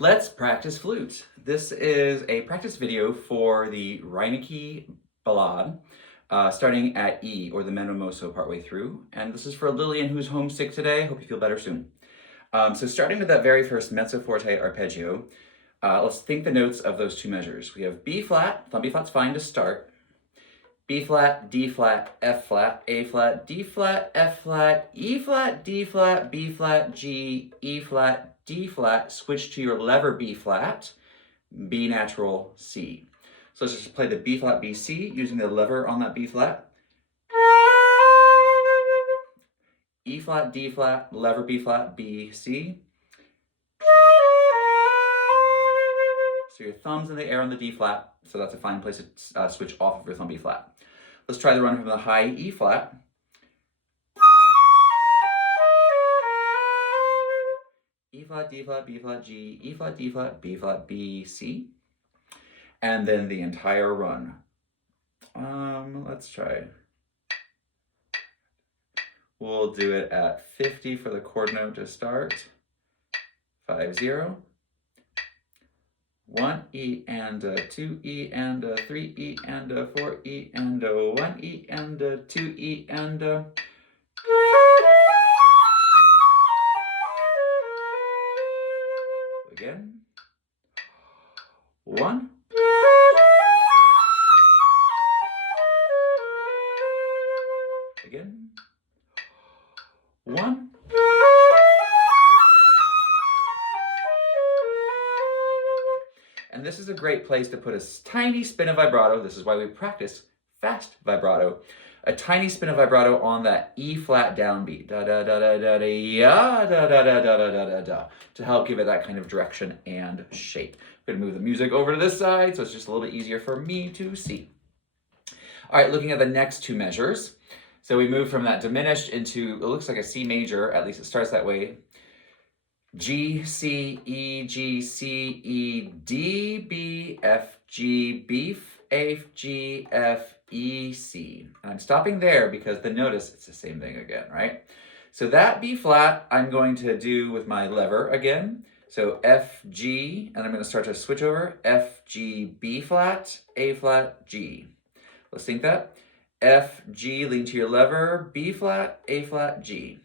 Let's practice flute. This is a practice video for the Reinecke Ballade, starting at E, or the meno mosso partway through. And this is for Lillian, who's homesick today. Hope you feel better soon. So starting with that very first mezzo forte arpeggio, let's think the notes of those two measures. We have B flat, thumb B flat's fine to start. B flat, D flat, F flat, A flat, D flat, F flat, E flat, D flat, B flat, G, E flat, D flat, switch to your lever B flat, B natural, C. So let's just play the B flat, B, C using the lever on that B flat. E flat, D flat, lever B flat, B, C. So your thumb's in the air on the D flat, so that's a fine place to switch off of your thumb B flat. Let's try the run from the high E flat. E flat, D flat, B flat, G, E flat, D flat, B flat, B, C. And then the entire run. Let's try. We'll do it at 50 for the chord note to start. 5, 0. 1 E and a 2 E and a 3 E and a 4 E and a 1 E and a 2 E and a. Again. 1. Again. 1. And this is a great place to put a tiny spin of vibrato. This is why we practice fast vibrato. A tiny spin of vibrato on that E flat downbeat. Da da da da da da ya da da da da da da da da, to help give it that kind of direction and shape. I'm going to move the music over to this side so it's just a little bit easier for me to see. All right, looking at the next two measures. So we move from that diminished into, it looks like a C major, at least it starts that way. G, C, E, G, C, E, D, B, F, G, B, F, G, F, E, C. And I'm stopping there because notice it's the same thing again, right? So that B flat I'm going to do with my lever again. So F, G, and I'm going to start to switch over. F, G, B flat, A flat, G. Let's think that. F, G, lean to your lever, B flat, A flat, G.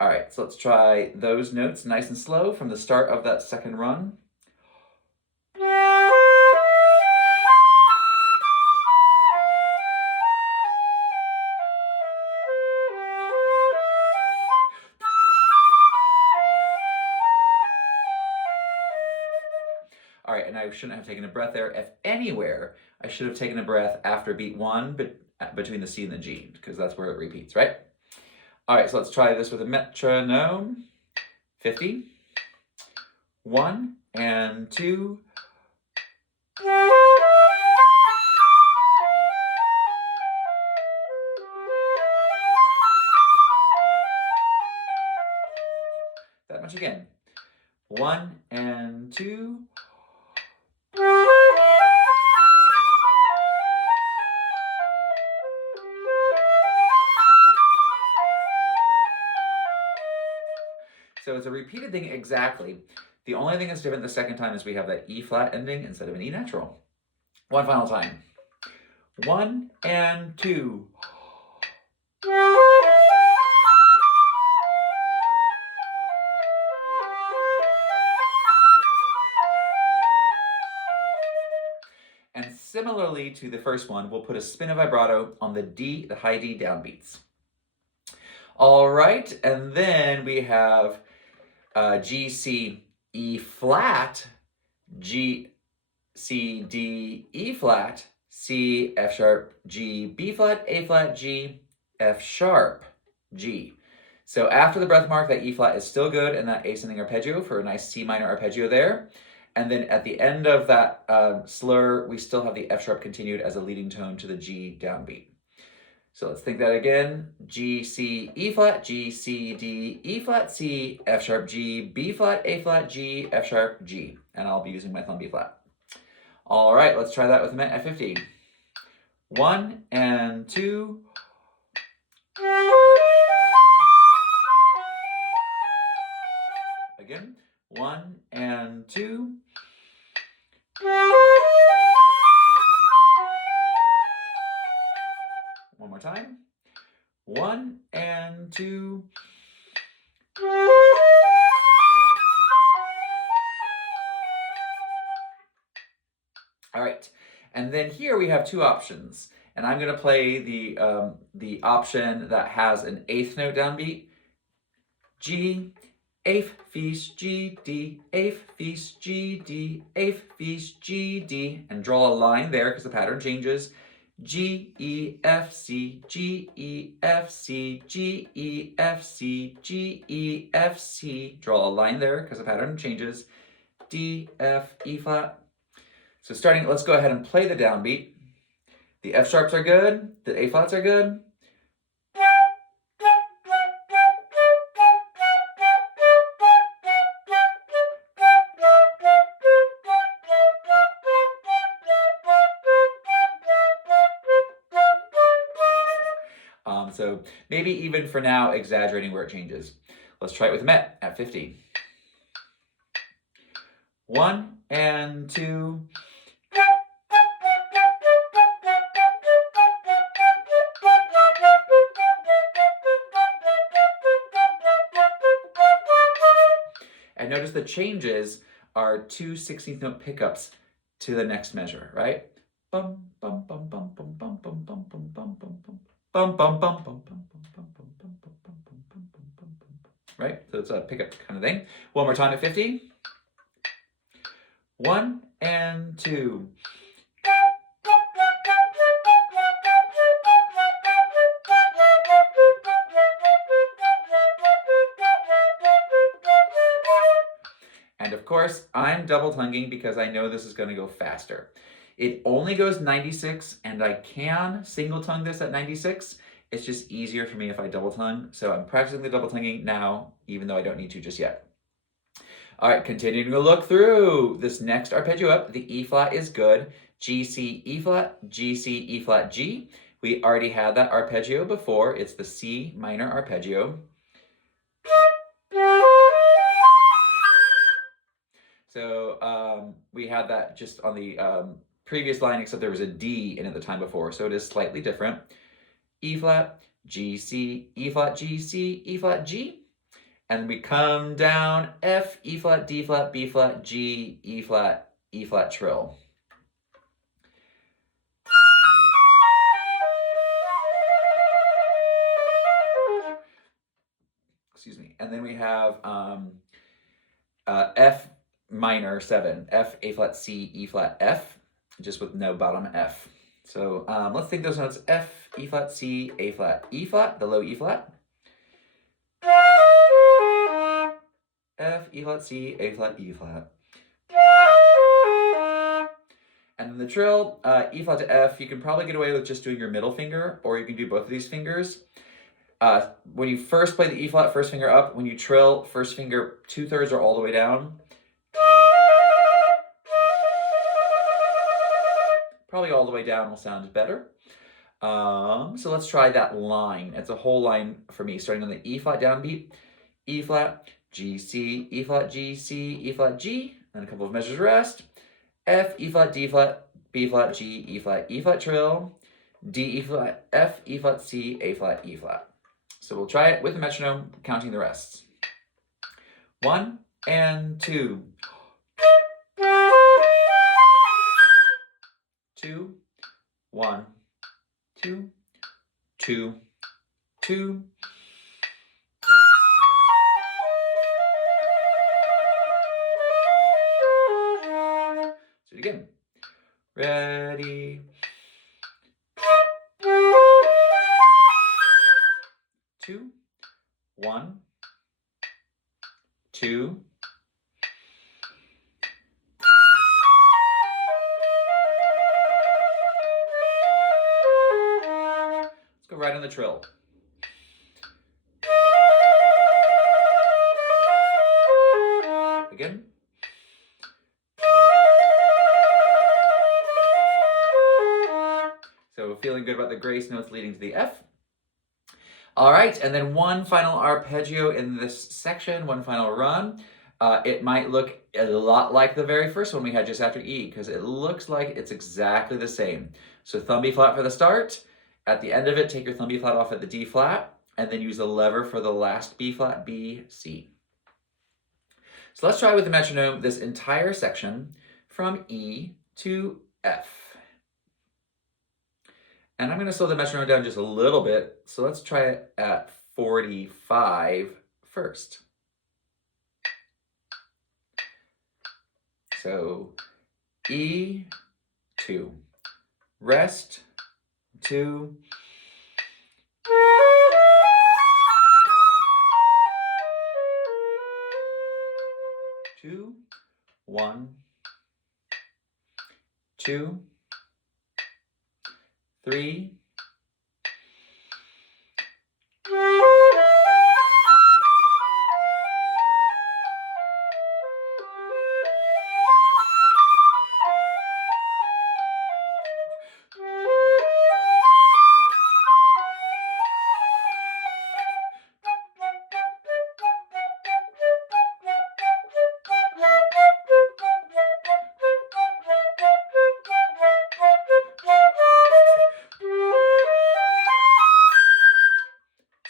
All right, so let's try those notes nice and slow from the start of that second run. All right, and I shouldn't have taken a breath there. If anywhere, I should have taken a breath after beat 1, but between the C and the G, because that's where it repeats, right? All right, so let's try this with a metronome. 50. 1 and 2. That much again. 1 and 2. So it's a repeated thing exactly. The only thing that's different the second time is we have that E flat ending instead of an E natural. One final time. 1 and 2. And similarly to the first one, we'll put a spin of vibrato on the D, the high D downbeats. All right, and then we have G, C, E flat, G, C, D, E flat, C, F sharp, G, B flat, A flat, G, F sharp, G. So after the breath mark, that E flat is still good and that ascending arpeggio for a nice C minor arpeggio there. And then at the end of that slur, we still have the F sharp continued as a leading tone to the G downbeat. So let's think that again. G, C, E flat, G, C, D, E flat, C, F sharp, G, B flat, A flat, G, F sharp, G. And I'll be using my thumb B flat. All right, let's try that with the at 50. 1 and 2. Again. 1 and 2. One more time. 1 and 2. All right, and then here we have two options, and I'm going to play the option that has an eighth note downbeat. G, eighth, Fis, G, D, eighth, Fis, G, D, eighth, Fis, G, D, and draw a line there because the pattern changes. G, E, F, C, G, E, F, C, G, E, F, C, G, E, F, C. Draw a line there because the pattern changes. D, F, E flat. So starting, let's go ahead and play the downbeat. The F sharps are good, the A flats are good. So maybe even for now, exaggerating where it changes. Let's try it with met at 50. 1 and 2. And notice the changes are 2 16th note pickups to the next measure, right? Bum, bum, bum, bum, bum, bum, bum, bum, bum, bum, bum, bum. Bum, bum, bum, bum, bum, bum, bum, bum, bum, bum, bum, bum, bum, bum, bum. Right? So it's a pickup kind of thing. One more time at 50. 1 and 2. And of course, I'm double tonguing because I know this is going to go faster. It only goes 96, and I can single tongue this at 96. It's just easier for me if I double tongue. So I'm practicing the double tonguing now, even though I don't need to just yet. All right, continuing to look through this next arpeggio up. The E flat is good. G, C, E flat, G, C, E flat, G. We already had that arpeggio before. It's the C minor arpeggio. So we had that just on the previous line, except there was a D in it the time before, so it is slightly different. E flat, G, C, E flat, G, C, E flat, G. And we come down F, E flat, D flat, B flat, G, E flat trill. Excuse me. And then we have F minor 7, F, A flat, C, E flat, F, just with no bottom F. So let's think those notes: F, E flat, C, A flat, E flat, the low E flat. F, E flat, C, A flat, E flat. And then the trill, E flat to F, you can probably get away with just doing your middle finger, or you can do both of these fingers. When you first play the E flat, first finger up. When you trill, first finger 2/3 are all the way down. Probably all the way down will sound better. So let's try that line. It's a whole line for me, starting on the E flat downbeat. E flat, G, C, E flat, G, C, E flat, G. And a couple of measures rest. F, E flat, D flat, B flat, G, E flat trill. D, E flat, F, E flat, C, A flat, E flat. So we'll try it with the metronome, counting the rests. 1 and 2. 2, 1, 2, 2, 2. So again. Ready. 2, 1, 2. Let's go right on the trill. Again. So feeling good about the grace notes leading to the F. All right, and then one final arpeggio in this section, one final run. it might look a lot like the very first one we had just after E, because it looks like it's exactly the same. So thumb B flat for the start. At the end of it, take your thumb B flat off at the D flat, and then use the lever for the last B flat, B, C. So let's try with the metronome this entire section from E to F. And I'm going to slow the metronome down just a little bit. So let's try it at 45 first. So E, 2, rest, 2, 2, 1, 2, 3,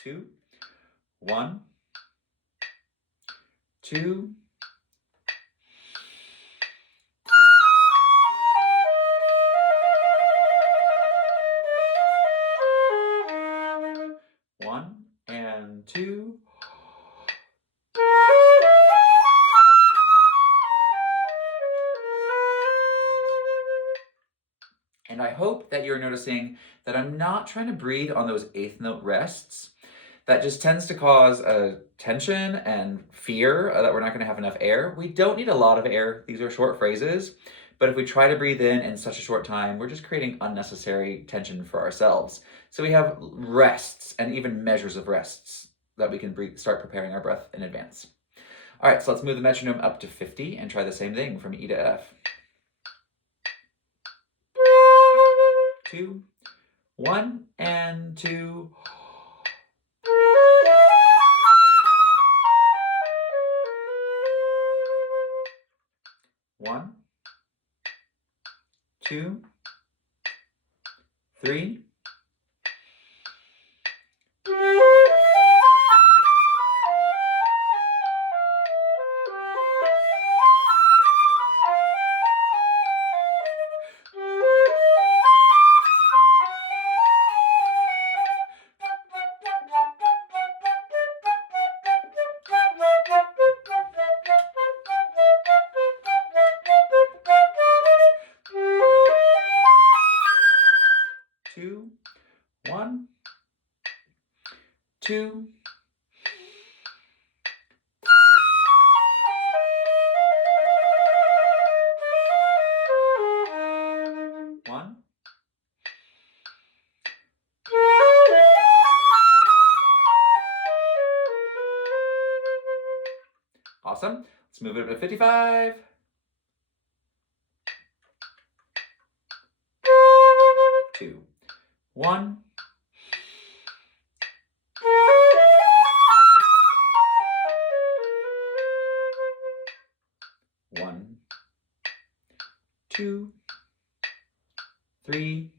2, 1, 2, 1 and 2. And I hope that you're noticing that I'm not trying to breathe on those eighth note rests. That just tends to cause a tension and fear that we're not going to have enough air. We don't need a lot of air. These are short phrases. But if we try to breathe in such a short time, we're just creating unnecessary tension for ourselves. So we have rests and even measures of rests that we can start preparing our breath in advance. All right, so let's move the metronome up to 50 and try the same thing from E to F. 2, 1 and 2. 1, 2, 3. Two, 1, 2. 1. Awesome. Let's move it up to 55. 2, 1. 1, 2, 3.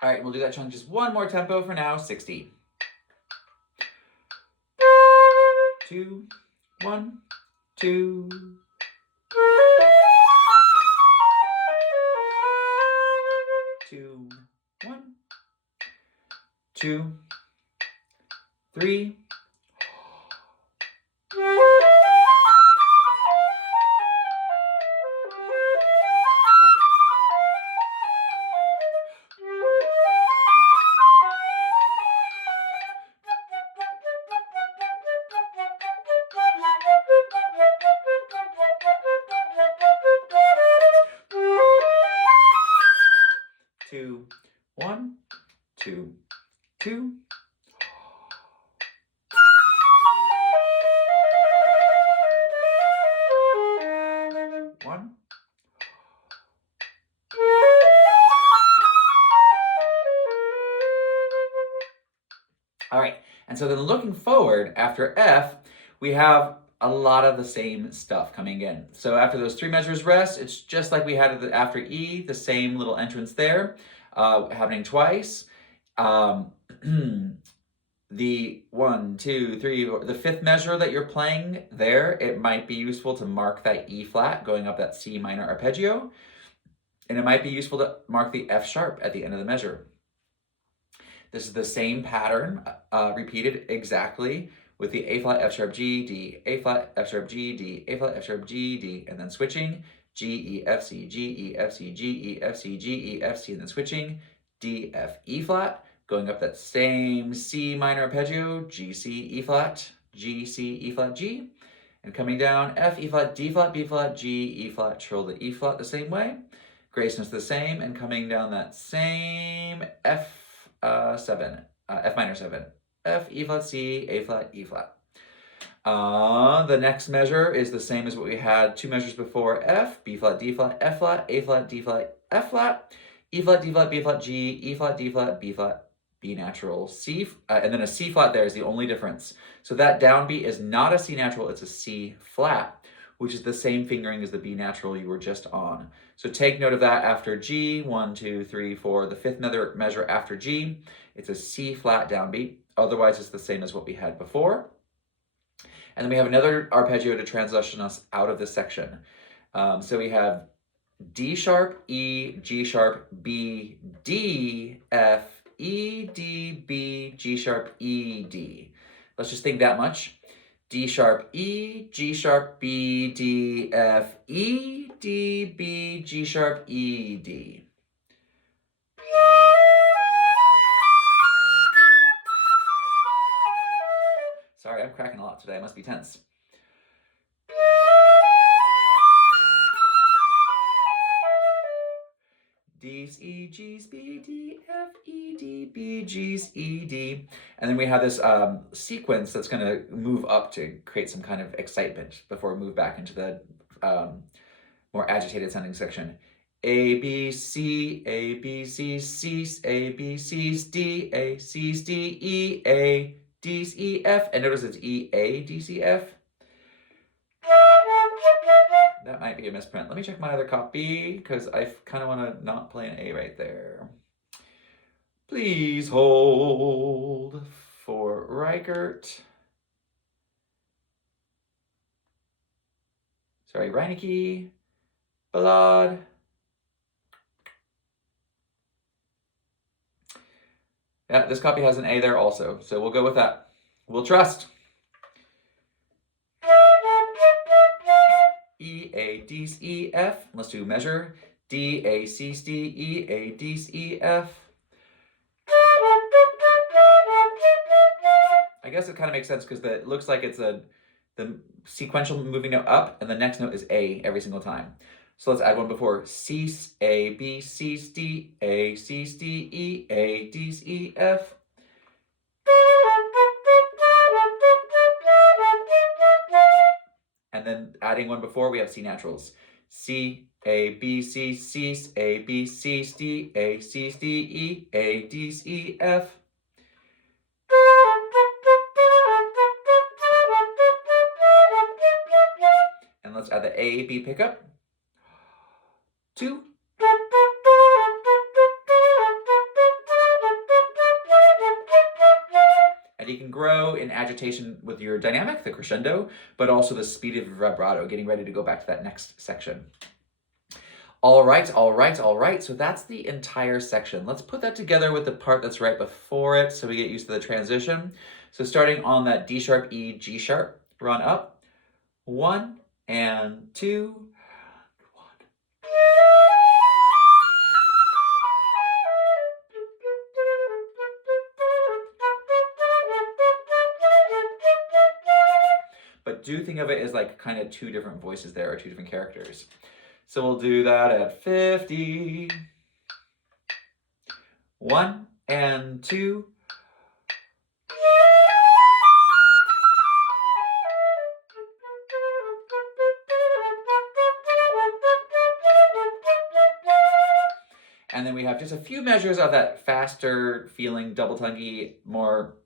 All right, we'll do that chunk just one more tempo for now, 60. 2, 1, 2. 2, 1, 2, 3. And so then looking forward, after F, we have a lot of the same stuff coming in. So after those 3 measures rest, it's just like we had after E, the same little entrance there, happening twice. The 1, 2, 3, the 5th measure that you're playing there, it might be useful to mark that E flat going up that C minor arpeggio. And it might be useful to mark the F sharp at the end of the measure. This is the same pattern repeated exactly with the A flat, F sharp, G, D, A flat, F sharp, G, D, A flat, F sharp, G, D, and then switching G, E, F, C, G, E, F, C, G, E, F, C, G, E, F, C, and then switching D, F, E flat, going up that same C minor arpeggio, G, C, E flat, G, C, E flat, G, and coming down F, E flat, D flat, B flat, G, E flat, trill the E flat the same way. Gracement's the same, and coming down that same F7, F minor 7, F, E flat, C, A flat, E flat. The next measure is the same as what we had 2 measures before, F, B flat, D flat, F flat, A flat, D flat, F flat, E flat, D flat, B flat, G, E flat, D flat, B flat, B natural, C, and then a C flat there is the only difference. So that downbeat is not a C natural, it's a C flat, which is the same fingering as the B natural you were just on. So take note of that after G, 1, 2, 3, 4, the 5th measure after G, it's a C flat downbeat. Otherwise, it's the same as what we had before. And then we have another arpeggio to transition us out of this section. So we have D sharp, E, G sharp, B, D, F, E, D, B, G sharp, E, D. Let's just think that much. D sharp, E, G sharp, B, D, F, E, D, B, G sharp, E, D. Sorry, I'm cracking a lot today. I must be tense. D's, E, G's, B, D, F, E, D, B, G's, E, D. And then we have this sequence that's going to move up to create some kind of excitement before we move back into the more agitated sounding section. A, B, C, A, B, C, C's, A, B, C's, D, A, C's, D, E, A, D's, E, F. And notice it's E, A, D, C, F. That might be a misprint. Let me check my other copy because I kind of want to not play an A right there. Please hold for Reinecke. Sorry, Reinecke Ballade. Yeah, this copy has an A there also, so we'll go with that. We'll trust. E, A, D's, E, F. Let's do measure. D, A, C's, D, E, A, D's, E, F. I guess it kind of makes sense because it looks like it's the sequential moving note up, and the next note is A every single time. So let's add one before. C's, A, B, C's, D, A, C's, D, E, A, D's, E, F. And then adding one before, we have C naturals. C, A, B, C, C's, A, B, C's, D, A, C's, D, E, A, D's, E, F. And let's add the A, B pickup. 2. And you can grow in agitation with your dynamic, the crescendo, but also the speed of your vibrato, getting ready to go back to that next section. All right. So that's the entire section. Let's put that together with the part that's right before it so we get used to the transition. So starting on that D sharp, E, G sharp, run up. 1 and 2. 1. But do think of it as like kind of 2 different voices there, or 2 different characters. So we'll do that at 50. 1 and 2. And then we have just a few measures of that faster feeling, double tonguey, more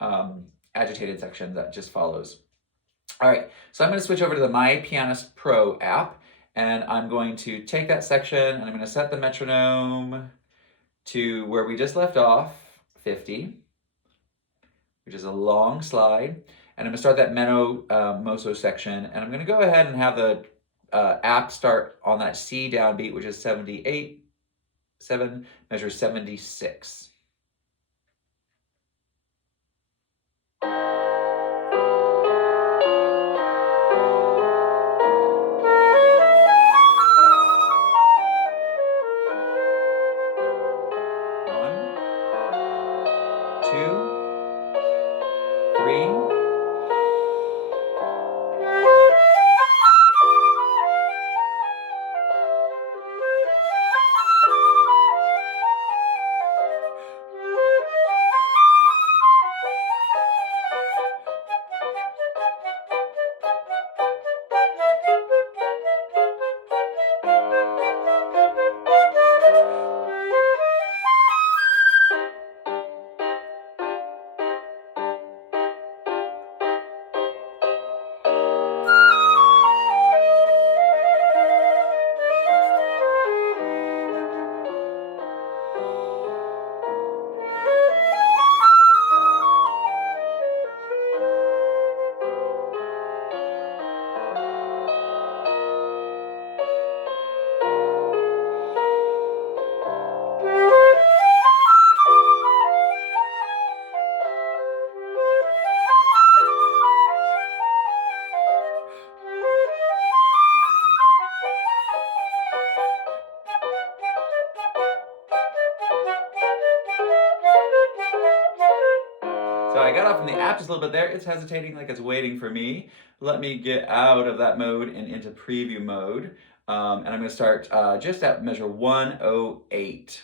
agitated section that just follows. All right, so I'm going to switch over to the My Pianist Pro app, and I'm going to take that section and I'm going to set the metronome to where we just left off, 50, which is a long slide. And I'm going to start that meno mosso section, and I'm going to go ahead and have the app start on that C downbeat, which is 78, 7, measure 76. So I got off from the app just a little bit there. It's hesitating like it's waiting for me. Let me get out of that mode and into preview mode. And I'm going to start just at measure 108.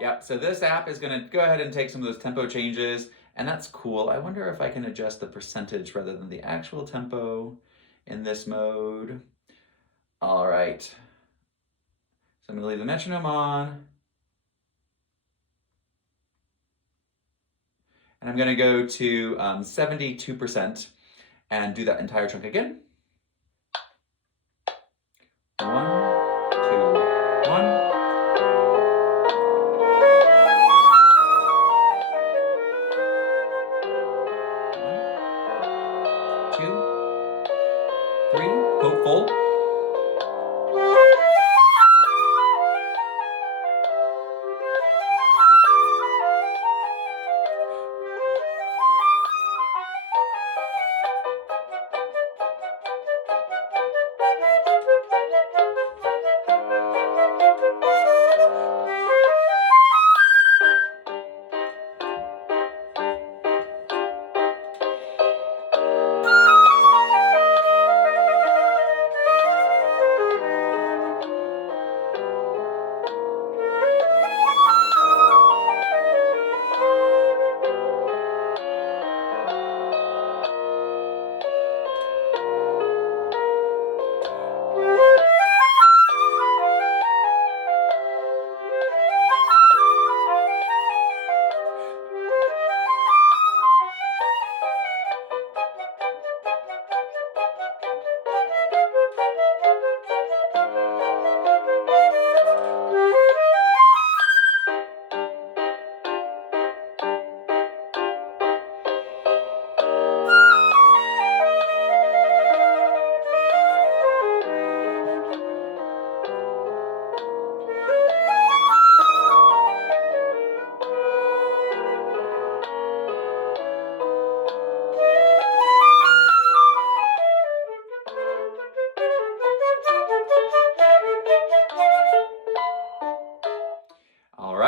Yep, so this app is going to go ahead and take some of those tempo changes, and that's cool. I wonder if I can adjust the percentage rather than the actual tempo in this mode. All right, so I'm going to leave the metronome on. And I'm going to go to 72% and do that entire chunk again. 1, 2, 1. Hopeful.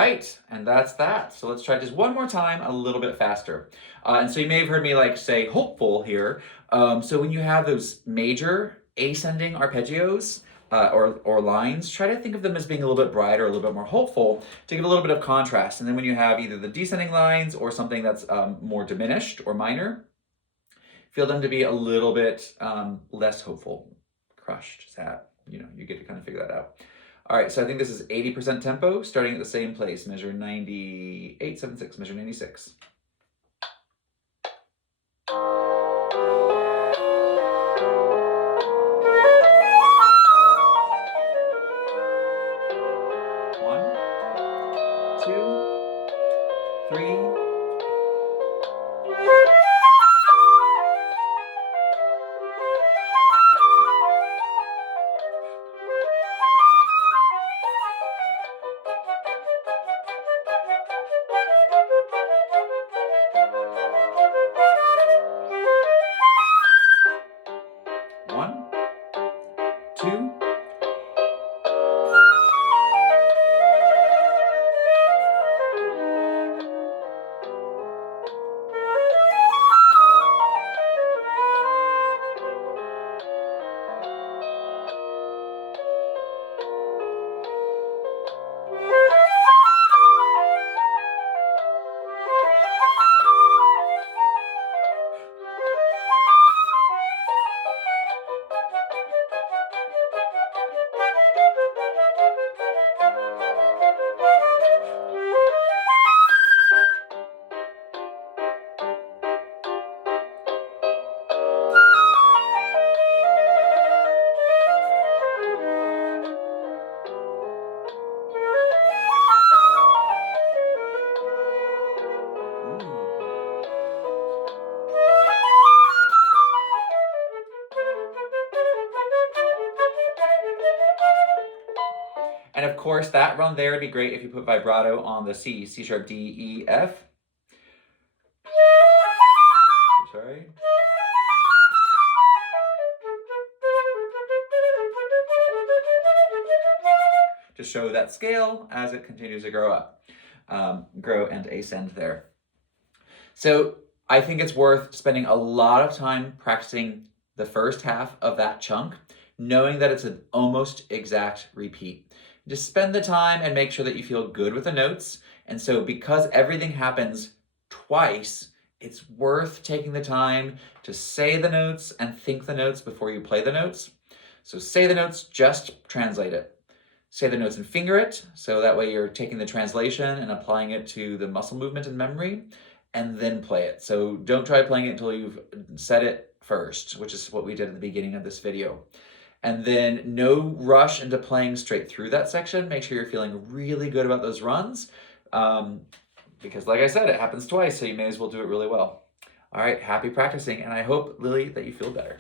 right, and that's that. So let's try just one more time, a little bit faster. And so you may have heard me like say hopeful here. So when you have those major ascending arpeggios or lines, try to think of them as being a little bit brighter, a little bit more hopeful to give a little bit of contrast. And then when you have either the descending lines or something that's more diminished or minor, feel them to be a little bit less hopeful, crushed, sad. You get to kind of figure that out. All right, so I think this is 80% tempo, starting at the same place. Measure 9876, measure 96. One, two, three. One, two. And of course, that run there would be great if you put vibrato on the C, C sharp, D, E, F. Sorry. To show that scale as it continues to grow up, grow and ascend there. So I think it's worth spending a lot of time practicing the first half of that chunk, knowing that it's an almost exact repeat. Just spend the time and make sure that you feel good with the notes. And so because everything happens twice, it's worth taking the time to say the notes and think the notes before you play the notes. So say the notes, just translate it. Say the notes and finger it, so that way you're taking the translation and applying it to the muscle movement and memory, and then play it. So don't try playing it until you've said it first, which is what we did at the beginning of this video. And then no rush into playing straight through that section. Make sure you're feeling really good about those runs, because like I said, it happens twice, so you may as well do it really well. All right, happy practicing, and I hope, Lily, that you feel better.